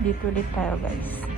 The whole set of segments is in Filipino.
Dito ulit tayo guys.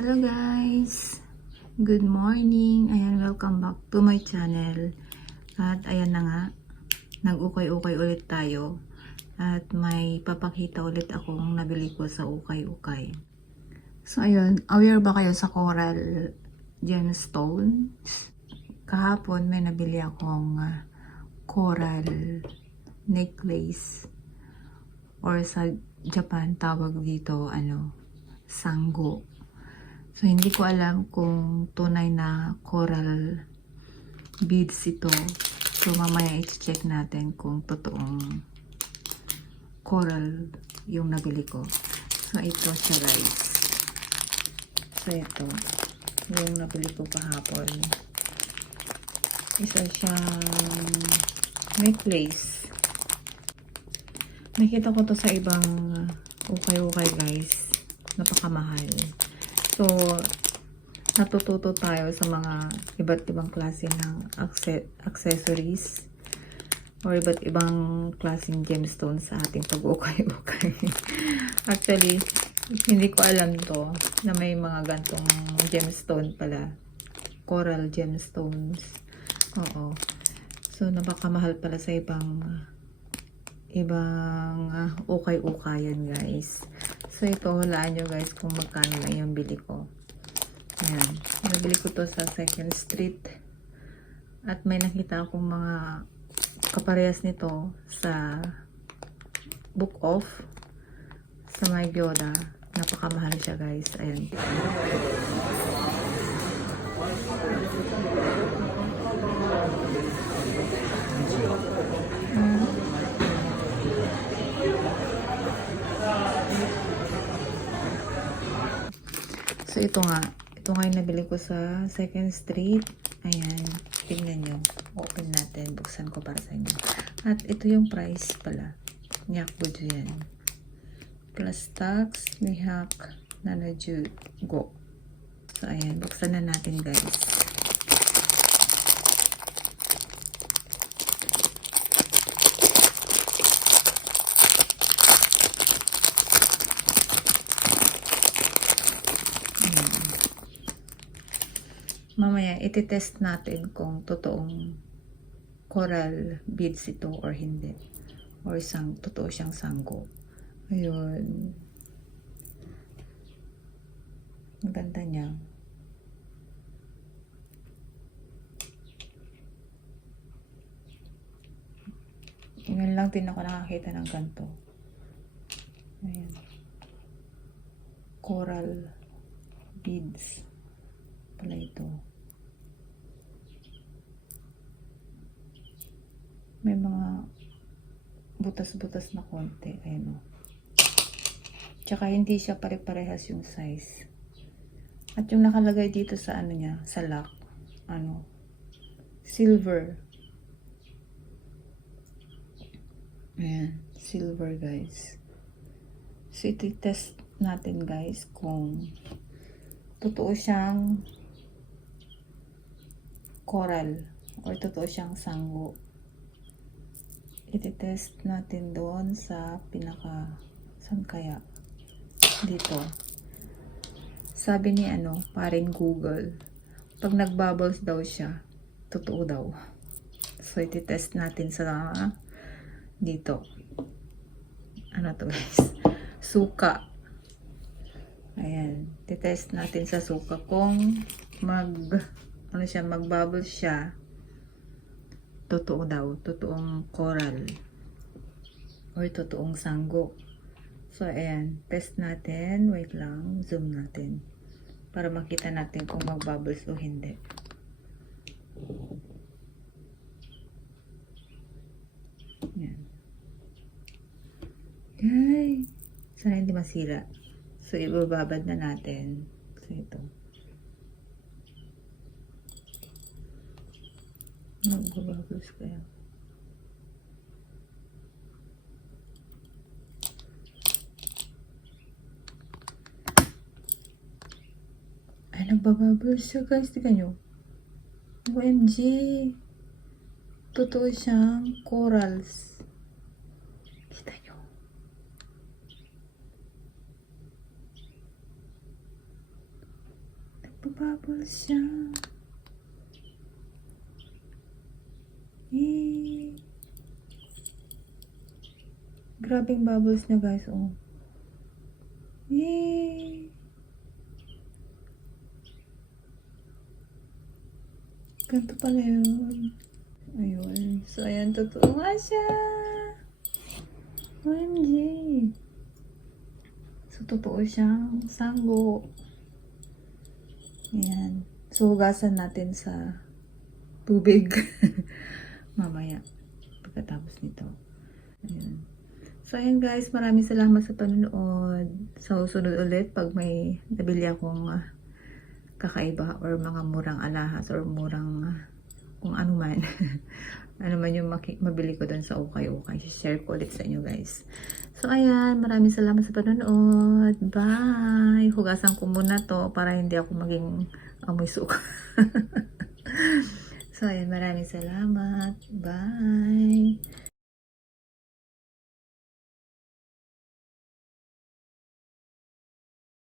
Hello guys! Good morning! Ayan, welcome back to my channel. At ayan na nga, nag-ukay-ukay ulit tayo. At may papakita ulit akong nabili ko sa ukay-ukay. So ayun, aware ba kayo sa coral gemstone? Kahapon may nabili akong coral necklace. Or sa Japan, tawag dito, sango. So, hindi ko alam kung tunay na coral beads ito. So, mamaya i-check natin kung totoong coral yung nabili ko. So, ito siya guys. So, ito. Yung nabili ko kahapon. Isa siyang necklace. Nakita ko to sa ibang ukay-ukay guys. Napakamahal. So, natututo tayo sa mga iba't ibang klase ng accessories or iba't ibang klaseng gemstones sa ating pag-ukay-ukay. Actually, hindi ko alam to na may mga gantong gemstone pala. Coral gemstones. Oo. So, napakamahal pala sa ibang ukay-ukayan guys. So ito, hulaan nyo guys kung magkano lang yung bili ko. Ayan, nabili ko to sa 2nd Street at may nakita akong mga kaparehas nito sa Book Off sa My Gyoda. Napakamahal siya guys. Ayan. So, ito nga yung nabili ko sa 2nd Street. Ayan, tingnan nyo. Open natin. Buksan ko para sa inyo. At ito yung price pala. Nyakbujo yan. Plus tax, mihak, nanaju, go. So, ayan. Buksan na natin guys. Mamaya, iti-test natin kung totoong coral beads ito or hindi. Or totoo siyang sango. Ayun. Ang ganda niya. Ngayon lang din ako nakakita ng ganito. Ayan. Coral beads pala ito. May mga butas-butas na konti. Ayan o. Tsaka hindi siya pare-parehas yung size. At yung nakalagay dito sa niya, sa lock, silver. Ayan, silver guys. So, iti-test natin guys kung totoo siyang coral or totoo siyang sango. Iti-test natin doon sa saan kaya? Dito. Sabi ni paring Google, pag nagbubbles daw siya, totoo daw. So, iti-test natin sa dito. Ano to guys? Suka. Ayan. Titest natin sa suka kung magbubble siya totoo daw, totoong coral or totoong sanggo. So ayan, test natin. Wait lang, zoom natin para makita natin kung magbubbles o hindi. Ayan. Ay, sana hindi masira. So ibababad na natin. So ito. Magbubbles kaya. Ay, nagbabubbles siya guys. Tignan nyo. OMG. Totoo siyang corals. Kita nyo. Nagbabubbles siya. Eh. Grabing bubbles na guys. Oh. Eh. Ganito pala yun. Ayun. So, ayan. Totoo nga siya. OMG. So, totoo siyang sanggo. Ayan. So, hugasan natin sa tubig. Mamaya. Pagkatapos nito. Ayan. So, ayan guys. Maraming salamat sa panonood. Sa susunod ulit, pag may nabili akong kakaiba or mga murang alahas or murang kung ano man. Ano man yung mabili ko dun sa ukay-ukay. Share ko ulit sa inyo guys. So, ayan. Maraming salamat sa panonood. Bye! Hugasan ko muna to para hindi ako maging amoy suka. So, ayan. Maraming salamat. Bye!